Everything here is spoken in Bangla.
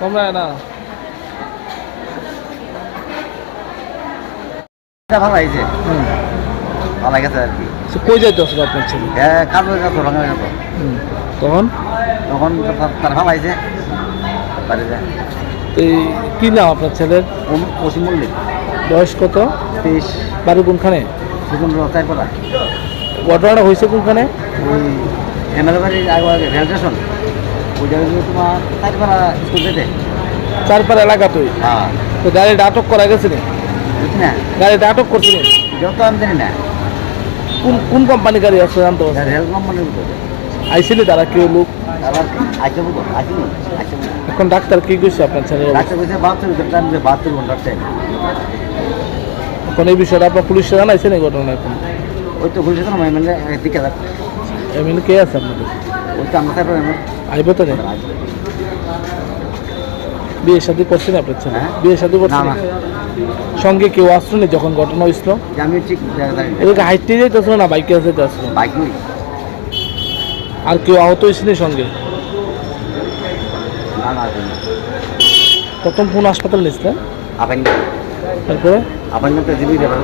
কমরায় না এটা ভালো হয়েছে, হুম ভালো গেছে আর কি। সে কই যাইতে আসলে আপনার ছেলে হ্যাঁ, কাজে যেত, রঙে যেত, হুম তখন তখন তো তার ভালো হয়েছে বাড়িতে। তো এই কী নাম আপনার ছেলের পশ্চিম মল্লিক, বয়স কত 23, বাড়ি কোনখানে সুকুন চাই পড়া, ঘটনাটা হয়েছে কোনখানে ওই এমএলএ বাড়ির আগে রেল স্টেশন, ওই জায়গায় তোমার চাইপাড়া স্কুল যেতে। চারপাড়া এলাকাতেই হ্যাঁ, তো গাড়িটা আটক করা গেছে না বুঝছি না, গাড়িটা আটক করছিলেন যত আমি জানি না, কোন কোন কোম্পানি গাড়ি আছে জানতে পারছেন রেল কোম্পানির মতো আইসিনি তারা কেউ লোক আবার আইসে মতো আসিনি, আসে মতো এখন ডাক্তার কি করছে আপনার ছেলের অবস্থা? ডাক্তার বলছে 72 টাইম, 72 ঘন্টার টাইম। এখন এই বিষয়টা আপনার পুলিশে জানাইছেন এই ঘটনা এখন ওই তো বলছে না এমএলএ দিকে, এমনি কে আছে আপনাদের ওই তো আমরা তারপর আইব তো নেই বিয়ে শাদী করছেন আপনার ছেলে হ্যাঁ? বিয়ে শাদী না করছেন না, সঙ্গে কেউ আসলো না যখন ঘটনা হয়েছিল যে আমি ঠিক জানি না, এদিকে হাইটে যাইতেছিল না বাইকে যেতে আসলো বাইক নই, আর কেউ আহত হয়েছিল সঙ্গে না না, প্রথম কোন হাসপাতাল নিয়েছিলেন আপনি তারপরে আপনি তো জীবিত ব্যাপার।